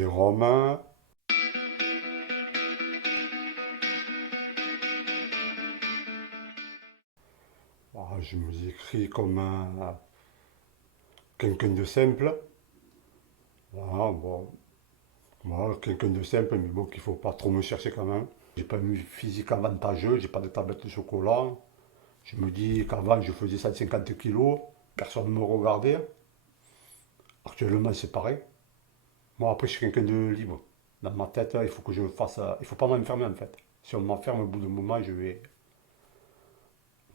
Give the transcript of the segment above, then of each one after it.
Jérôme, je me décris comme quelqu'un de simple. Voilà, bon, voilà, quelqu'un de simple, mais bon, qu'il faut pas trop me chercher quand même. J'ai pas un physique avantageux, j'ai pas de tablette de chocolat. Je me dis qu'avant je faisais 150 kilos, personne ne me regardait. Actuellement c'est pareil. Moi après je suis quelqu'un de libre. Dans ma tête, il faut que je fasse. Il faut pas m'enfermer en fait. Si on m'enferme au bout d'un moment,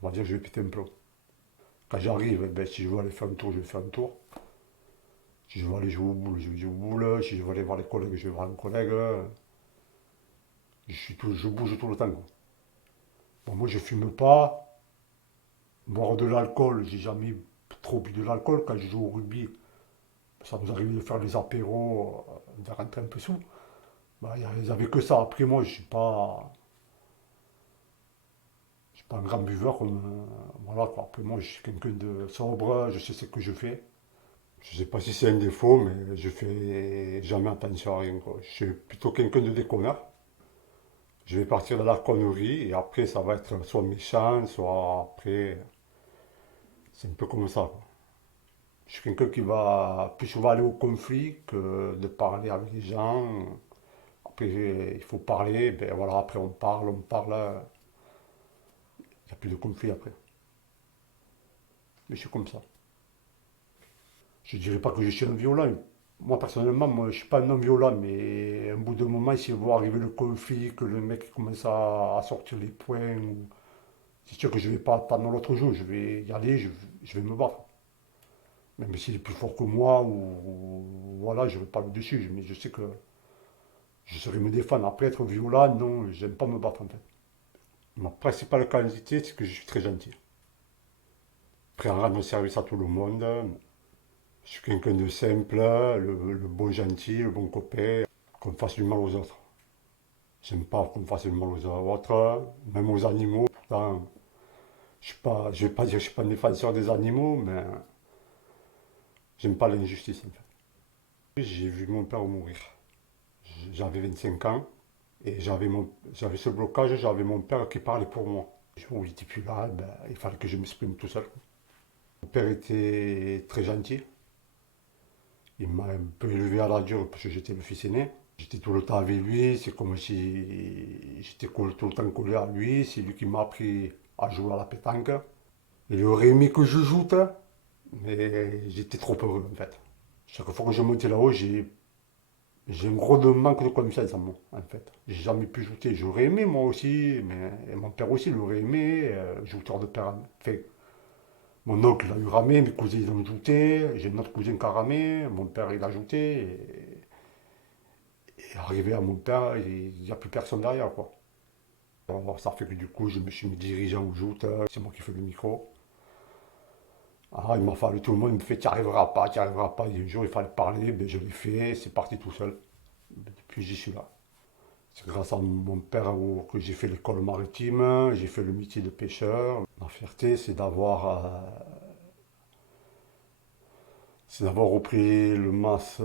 on va dire, je vais péter un plomb. Quand j'arrive, eh ben, si je veux aller faire un tour, je vais faire un tour. Si je veux aller jouer au boule, je vais jouer au boule. Si je veux aller voir les collègues, je vais voir un collègue. Je bouge tout le temps, quoi. Bon, moi, je fume pas. Boire de l'alcool, j'ai jamais trop bu de l'alcool. Quand je joue au rugby, ça nous arrive de faire des apéros, de rentrer un peu sous. Bah, ils avaient que ça. Après, moi, je suis pas un grand buveur. Voilà, quoi. Après, moi, je suis quelqu'un de sobre. Je sais ce que je fais. Je sais pas si c'est un défaut, mais je fais jamais attention à rien, quoi. Je suis plutôt quelqu'un de déconneur. Je vais partir dans la connerie et après ça va être soit méchant, soit après. C'est un peu comme ça, quoi. Je suis quelqu'un qui va plus souvent aller au conflit que de parler avec les gens. Après, il faut parler, ben voilà, après on parle, il n'y a plus de conflit après. Mais je suis comme ça. Je ne dirais pas que je suis un violent. Moi, personnellement, moi, je ne suis pas un homme violent, mais un bout de moment, si je vois arriver le conflit, que le mec commence à sortir les poings, c'est sûr que je ne vais pas attendre l'autre jour, je vais y aller, je vais me battre. Même s'il est plus fort que moi, ou voilà, je ne vais pas le dessus, mais je sais que je saurais me défendre. Après, être violent, non, j'aime pas me battre en fait. Ma principale qualité, c'est que je suis très gentil. Prêt à rendre service à tout le monde. Je suis quelqu'un de simple, le bon gentil, le bon copain, qu'on fasse du mal aux autres. J'aime pas qu'on fasse du mal aux autres, même aux animaux. Pourtant, je vais pas dire que je suis pas un défenseur des animaux, mais j'aime pas l'injustice en fait. J'ai vu mon père mourir. J'avais 25 ans et j'avais ce blocage, j'avais mon père qui parlait pour moi. Le jour où il n'était plus là, ben, il fallait que je m'exprime tout seul. Mon père était très gentil. Il m'a un peu élevé à la dure parce que j'étais le fils aîné. J'étais tout le temps avec lui, c'est comme si j'étais tout le temps collé à lui. C'est lui qui m'a appris à jouer à la pétanque. Il aurait aimé que je joue, mais j'étais trop heureux en fait. Chaque fois que je montais là-haut, j'ai un gros manque de confiance en moi, en fait. J'ai jamais pu jouer. J'aurais aimé moi aussi, mais et mon père aussi l'aurait aimé, joueur de père. Enfin, mon oncle a eu ramé, mes cousins ils ont joué, j'ai notre cousin qui a ramé, mon père il a joué, et arrivé à mon père, il n'y a plus personne derrière, quoi. Alors, ça fait que du coup, je me suis mis dirigeant au joute, c'est moi qui fais le micro. Ah, il m'a fallu, tout le monde me fait, tu n'y arriveras pas, tu n'y arriveras pas. Et un jour, il fallait parler, ben, je l'ai fait, c'est parti tout seul. Depuis, j'y suis là. C'est grâce à mon père que j'ai fait l'école maritime, j'ai fait le métier de pêcheur. Ma fierté, c'est d'avoir repris le mas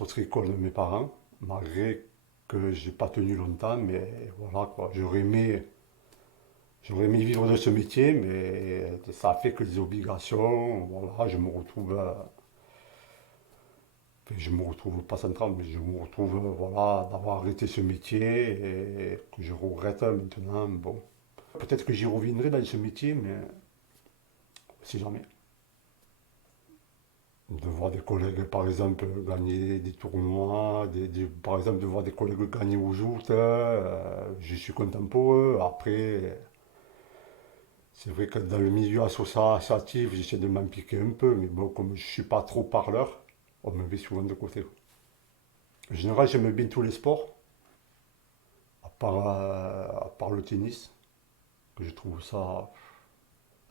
au tricot de mes parents, malgré que j'ai pas tenu longtemps, mais voilà quoi. J'aurais aimé vivre de ce métier, mais ça a fait que des obligations. Voilà, je me retrouve pas central, mais je me retrouve, voilà, d'avoir arrêté ce métier et que je regrette maintenant. Bon, peut-être que j'y reviendrai dans ce métier, mais si jamais. De voir des collègues, par exemple, gagner des tournois, par exemple, de voir des collègues gagner au joute, je suis content pour eux. Après, c'est vrai que dans le milieu associatif, j'essaie de m'impliquer un peu, mais bon, comme je ne suis pas trop parleur, on me met souvent de côté. En général, j'aime bien tous les sports, à part le tennis, que je trouve ça.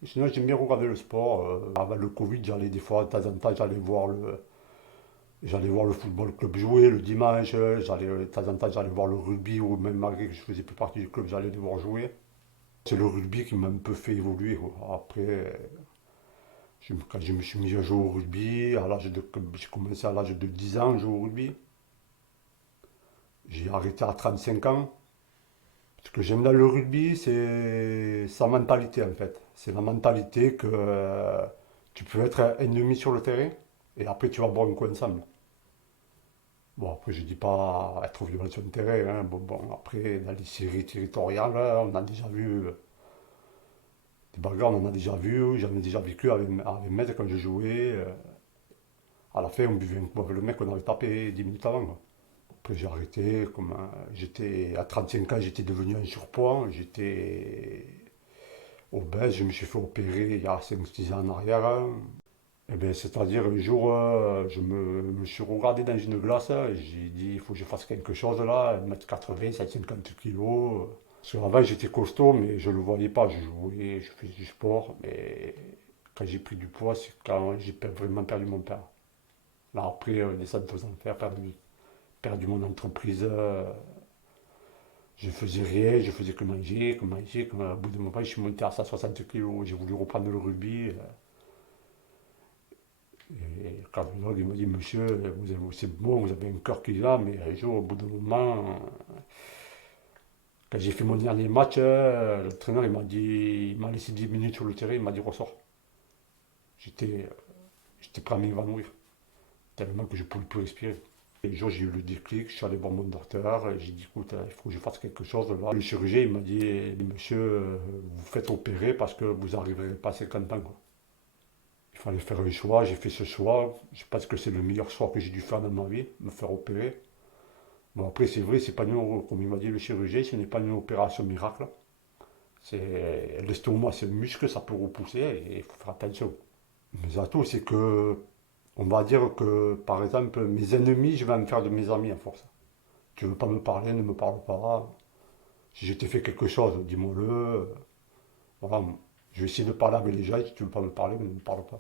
Sinon, j'aime bien regarder le sport. Avant le Covid, j'allais des fois, de temps en temps, j'allais voir le football club jouer le dimanche. De temps en temps, j'allais voir le rugby, ou même malgré que je faisais plus partie du club, j'allais les voir jouer. C'est le rugby qui m'a un peu fait évoluer, quoi. Après, Quand je me suis mis à jouer au rugby, j'ai commencé à l'âge de 10 ans à jouer au rugby. J'ai arrêté à 35 ans. Ce que j'aime dans le rugby, c'est sa mentalité en fait. C'est la mentalité que tu peux être ennemi sur le terrain et après tu vas boire un coup ensemble. Bon, après, je dis pas être violent sur le terrain, hein. Bon, après, dans les séries territoriales, on a déjà vu des bagarres, on en a déjà vu, j'en ai déjà vécu avec Metz quand je jouais. À la fin, on buvait un coup avec le mec qu'on avait tapé 10 minutes avant, quoi. Après, j'ai arrêté, j'étais à 35 ans, j'étais devenu un surpoids, j'étais obèse, je me suis fait opérer il y a 5 6 ans en arrière, hein. Eh bien, c'est-à-dire, un jour, me suis regardé dans une glace et j'ai dit, il faut que je fasse quelque chose là, 1m80, 150 kilos. Parce qu'avant, j'étais costaud, mais je ne le voyais pas. Je jouais, je faisais du sport, mais quand j'ai pris du poids, c'est quand vraiment perdu mon père. Là, après, des centres en faire, perdu mon entreprise. Je faisais rien, je faisais que manger. Au bout de moment, je suis monté à 160 kilos. J'ai voulu reprendre le rugby. Et le cardiologue, il m'a dit, monsieur, c'est bon, vous avez un cœur qui va, mais un jour, au bout d'un moment, quand j'ai fait mon dernier match, l'entraîneur, il m'a laissé 10 minutes sur le terrain, il m'a dit, ressort. J'étais, j'étais prêt à m'évanouir, tellement que je ne pouvais plus respirer. Et un jour, j'ai eu le déclic, je suis allé voir mon docteur, et j'ai dit, écoute, il faut que je fasse quelque chose là. Le chirurgien, il m'a dit, monsieur, vous faites opérer parce que vous n'arriverez pas à 50 ans, quoi. Il fallait faire un choix, j'ai fait ce choix. Je pense que c'est le meilleur choix que j'ai dû faire dans ma vie, me faire opérer. Bon, après, c'est vrai, c'est pas comme il m'a dit le chirurgien, ce n'est pas une opération miracle. C'est l'estomac, c'est le muscle, ça peut repousser et il faut faire attention. Mes atouts, c'est que, on va dire que, par exemple, mes ennemis, je vais me faire de mes amis à force. Tu veux pas me parler, ne me parle pas. Si je t'ai fait quelque chose, dis-moi-le. Voilà, je vais essayer de parler avec les gens, si tu veux pas me parler, ne me parle pas.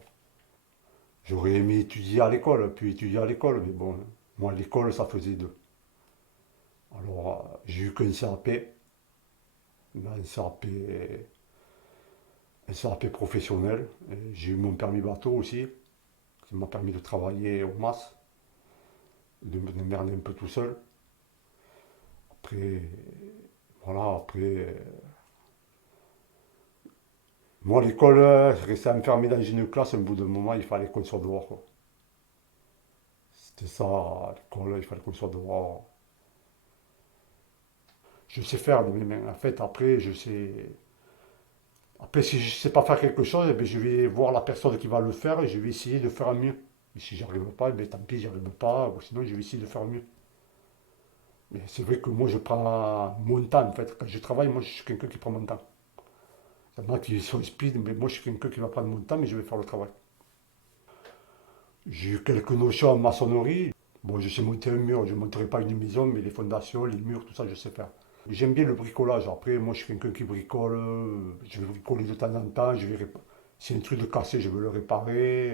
J'aurais aimé étudier à l'école, puis étudier à l'école, mais bon, moi, à l'école, ça faisait deux. Alors, j'ai eu qu'un CAP, un CAP, un CAP professionnel. J'ai eu mon permis bateau aussi, qui m'a permis de travailler au MAS, de me démerder un peu tout seul. Après, voilà, après, moi, l'école, je restais enfermé dans une classe, au bout d'un moment, il fallait qu'on soit dehors, quoi. C'était ça, l'école, il fallait qu'on soit dehors. Je sais faire de mes mains. En fait, après, je sais. Après, si je ne sais pas faire quelque chose, eh bien, je vais voir la personne qui va le faire et je vais essayer de faire mieux. Et si j'arrive pas, eh bien, tant pis, j'arrive pas, ou sinon je vais essayer de faire mieux. Mais c'est vrai que moi, je prends mon temps, en fait. Quand je travaille, moi, je suis quelqu'un qui prend mon temps. Il y en a qui sont speed, mais moi, je suis quelqu'un qui va prendre mon temps, mais je vais faire le travail. J'ai eu quelques notions en maçonnerie. Bon, je sais monter un mur, je ne monterai pas une maison, mais les fondations, les murs, tout ça, je sais faire. J'aime bien le bricolage. Après, moi, je suis quelqu'un qui bricole. Je vais bricoler de temps en temps. Si un truc de cassé, je veux le réparer.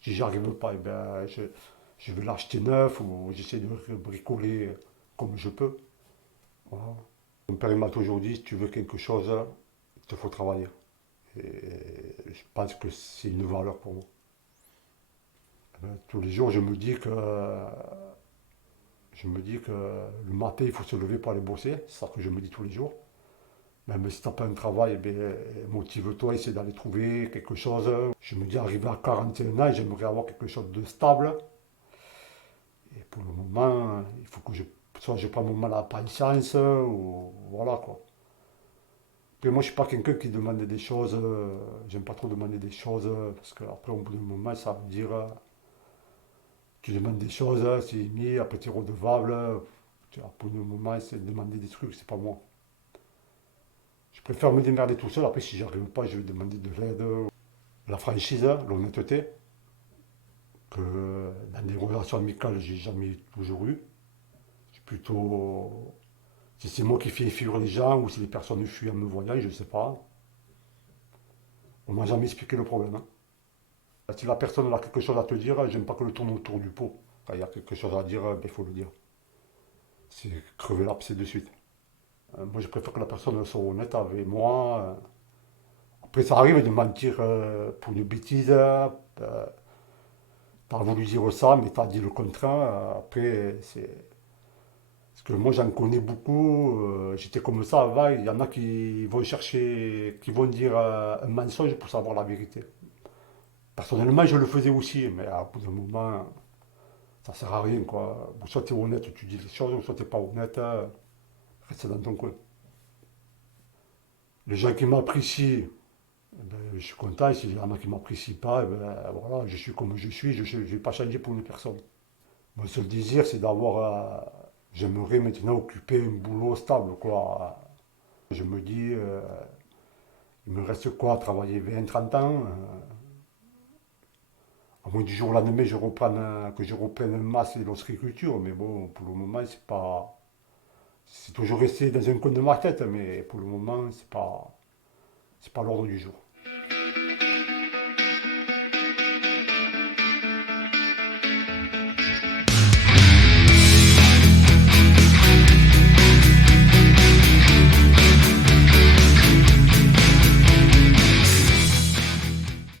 Si j'y arrive pas, eh ben, je vais l'acheter neuf ou j'essaie de le bricoler comme je peux. Voilà. Mon père il m'a toujours dit, si tu veux quelque chose, il te faut travailler. Et je pense que c'est une valeur pour moi. Eh ben, tous les jours, je me dis que le matin, il faut se lever pour aller bosser. C'est ça que je me dis tous les jours. Même si tu n'as pas un travail, eh bien, motive-toi, essaie d'aller trouver quelque chose. Je me dis, arrivé à 41 ans, j'aimerais avoir quelque chose de stable. Et pour le moment, il faut que soit je prends mon mal à la patience, ou voilà quoi. Puis moi, je suis pas quelqu'un qui demande des choses, j'aime pas trop demander des choses, parce qu'après, au bout d'un moment, ça veut dire, tu demandes des choses, c'est mis, après tu es redevable. Tu vois, pour le moment, c'est demander des trucs, c'est pas moi. Je préfère me démerder tout seul, après si j'arrive pas, je vais demander de l'aide. La franchise, l'honnêteté, que dans des relations amicales, j'ai jamais toujours eu. C'est plutôt. Si c'est moi qui fais fuir les gens ou si les personnes fuient en me voyant, je ne sais pas. On m'a jamais expliqué le problème, hein. Si la personne a quelque chose à te dire, j'aime pas que le tourne autour du pot. Quand il y a quelque chose à dire, il faut le dire. C'est crever l'abcès de suite. Moi, je préfère que la personne soit honnête avec moi. Après, ça arrive de mentir pour une bêtise. T'as voulu dire ça, mais t'as dit le contraire. Après, c'est. Parce que moi, j'en connais beaucoup. J'étais comme ça avant. Il y en a qui vont chercher, qui vont dire un mensonge pour savoir la vérité. Personnellement, je le faisais aussi, mais à bout d'un moment, ça sert à rien, quoi. Soit tu es honnête, tu dis les choses, ou soit tu n'es pas honnête, reste dans ton coin. Les gens qui m'apprécient, eh ben, je suis content. Si y en a qui ne m'apprécient pas, eh ben, voilà, je suis comme je suis, je ne vais pas changer pour une personne. Mon seul désir, c'est d'avoir. J'aimerais maintenant occuper un boulot stable, quoi. Je me dis, il me reste quoi à travailler 20, 30 ans. À moins du jour au lendemain, que je reprenne un masse et l'ostréiculture. Mais bon, pour le moment, c'est pas. C'est toujours resté dans un coin de ma tête, mais pour le moment, c'est pas l'ordre du jour.